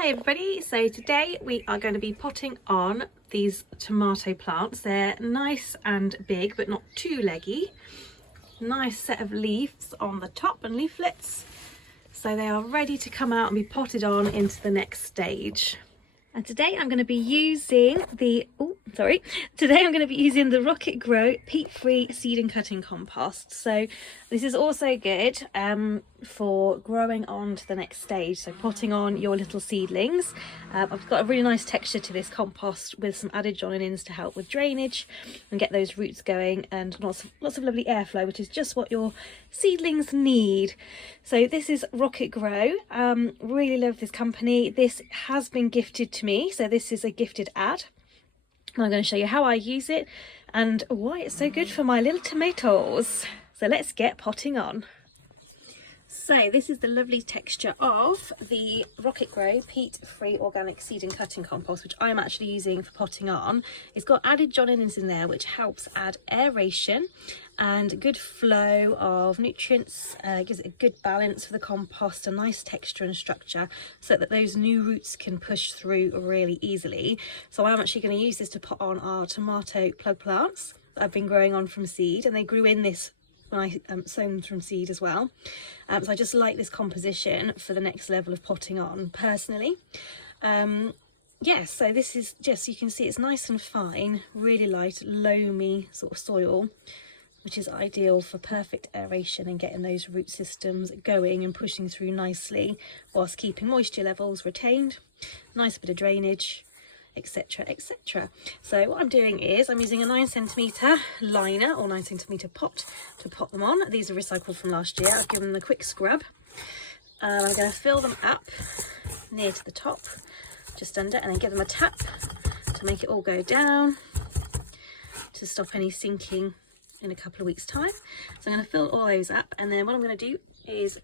Hi everybody, so today we are going to be potting on these tomato plants. They're nice and big but not too leggy. Nice set of leaves on the top and leaflets, so they are ready to come out and be potted on into the next stage. And today I'm going to be using the RocketGro peat-free seed and cutting compost. So this is also good for growing on to the next stage, so potting on your little seedlings. I've got a really nice texture to this compost with some added joinings to help with drainage and get those roots going, and lots of lovely airflow, which is just what your seedlings need. So this is RocketGro. Really love this company. This has been gifted to me, so this is a gifted ad. And I'm going to show you how I use it and why it's so good for my little tomatoes. So let's get potting on. So this is the lovely texture of the RocketGro peat-free organic seed and cutting compost, which I'm actually using for potting on. It's got added joinings in there, which helps add aeration and good flow of nutrients. Gives it a good balance for the compost, a nice texture and structure, so that those new roots can push through really easily. So I'm actually going to use this to pot on our tomato plug plants that I've been growing on from seed, and they grew in this when I sown them from seed as well. So I just like this composition for the next level of potting on personally. Yeah, so this is just, you can see it's nice and fine, really light, loamy sort of soil, which is ideal for perfect aeration and getting those root systems going and pushing through nicely whilst keeping moisture levels retained, nice bit of drainage, etc, etc. So what I'm doing is I'm using a 9cm liner or 9cm pot to pot them on. These are recycled from last year. I've given them a quick scrub. I'm going to fill them up near to the top, just under, and then give them a tap to make it all go down to stop any sinking in a couple of weeks time. So I'm going to fill all those up, and then what I'm going to do is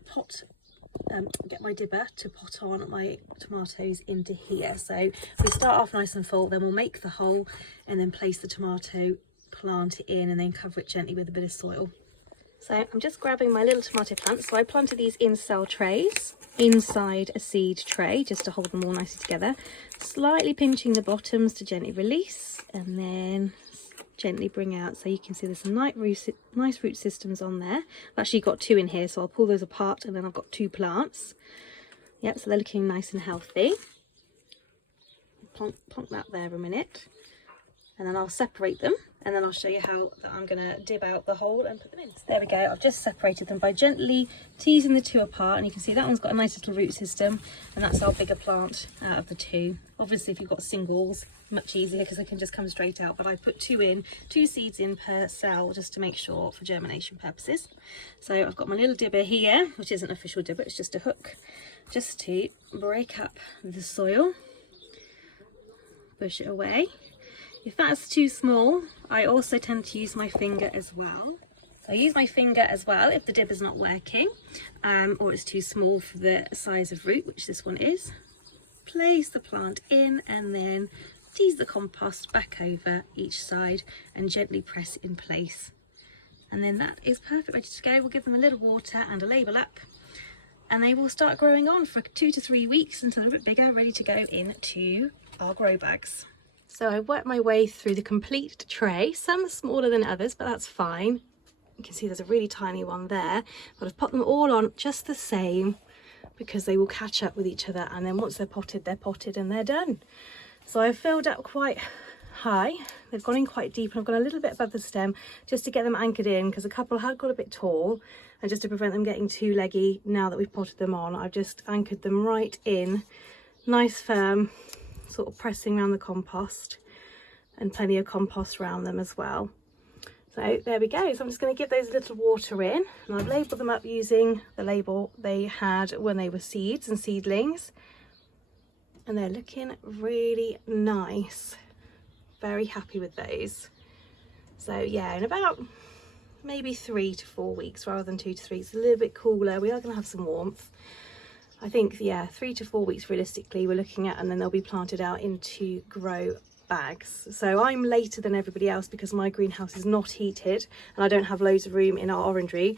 get my dibber to pot on my tomatoes into here. So we start off nice and full, then we'll make the hole and then place the tomato plant in and then cover it gently with a bit of soil. So I'm just grabbing my little tomato plants. So I planted these in cell trays inside a seed tray just to hold them all nicely together, slightly pinching the bottoms to gently release and then gently bring out. So you can see there's some nice root systems on there. I've actually got two in here, so I'll pull those apart, and then I've got two plants. Yep, so they're looking nice and healthy. Plonk that there a minute, and then I'll separate them, and then I'll show you how I'm going to dib out the hole and put them in. So there we go, I've just separated them by gently teasing the two apart, and you can see that one's got a nice little root system, and that's our bigger plant out of the two. Obviously if you've got singles, much easier because they can just come straight out, but I put two seeds in per cell just to make sure for germination purposes. So I've got my little dibber here, which isn't an official dibber, it's just a hook, just to break up the soil, push it away. If that's too small, I also tend to use my finger as well. So I use my finger as well if the dibber's not working, or it's too small for the size of root, which this one is. Place the plant in and then tease the compost back over each side and gently press in place. And then that is perfect, ready to go. We'll give them a little water and a label up, and they will start growing on for 2 to 3 weeks until they're a bit bigger, ready to go into our grow bags. So I worked my way through the complete tray. Some are smaller than others, but that's fine. You can see there's a really tiny one there, but I've put them all on just the same because they will catch up with each other, and then once they're potted and they're done. So I've filled up quite high, they've gone in quite deep, and I've gone a little bit above the stem just to get them anchored in, because a couple had got a bit tall, and just to prevent them getting too leggy now that we've potted them on, I've just anchored them right in, nice firm, sort of pressing around the compost, and plenty of compost around them as well. So there we go. So I'm just going to give those a little water in, and I've labelled them up using the label they had when they were seeds and seedlings. And they're looking really nice. Very happy with those. So yeah, in about maybe 3 to 4 weeks rather than 2 to 3. It's a little bit cooler. We are going to have some warmth. I think, yeah, 3 to 4 weeks realistically we're looking at, and then they'll be planted out into grow bags. So I'm later than everybody else because my greenhouse is not heated and I don't have loads of room in our orangery.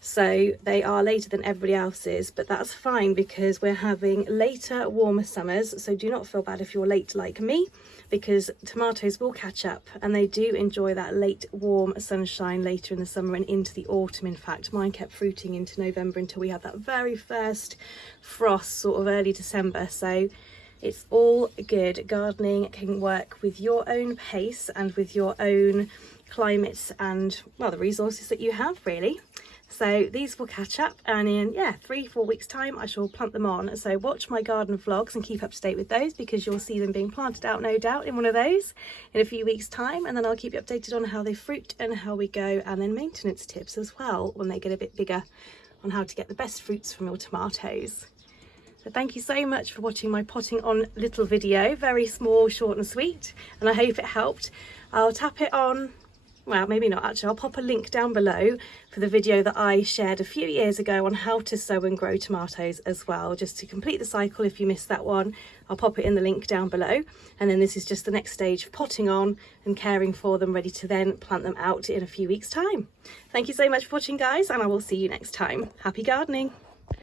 So they are later than everybody else's, but that's fine because we're having later, warmer summers. So do not feel bad if you're late like me, because tomatoes will catch up and they do enjoy that late, warm sunshine later in the summer and into the autumn. In fact, mine kept fruiting into November until we had that very first frost, sort of early December. So it's all good. Gardening can work with your own pace and with your own climate and, well, the resources that you have, really. So these will catch up, and in 3-4 weeks time I shall plant them on. So watch my garden vlogs and keep up to date with those, because you'll see them being planted out, no doubt, in one of those in a few weeks time. And then I'll keep you updated on how they fruit and how we go, and then maintenance tips as well when they get a bit bigger on how to get the best fruits from your tomatoes. So thank you so much for watching my potting on little video, very small, short and sweet, and I hope it helped. I'll tap it on, well, maybe not actually, I'll pop a link down below for the video that I shared a few years ago on how to sow and grow tomatoes as well, just to complete the cycle. If you missed that one, I'll pop it in the link down below. And then this is just the next stage of potting on and caring for them, ready to then plant them out in a few weeks time. Thank you so much for watching, guys, and I will see you next time. Happy gardening.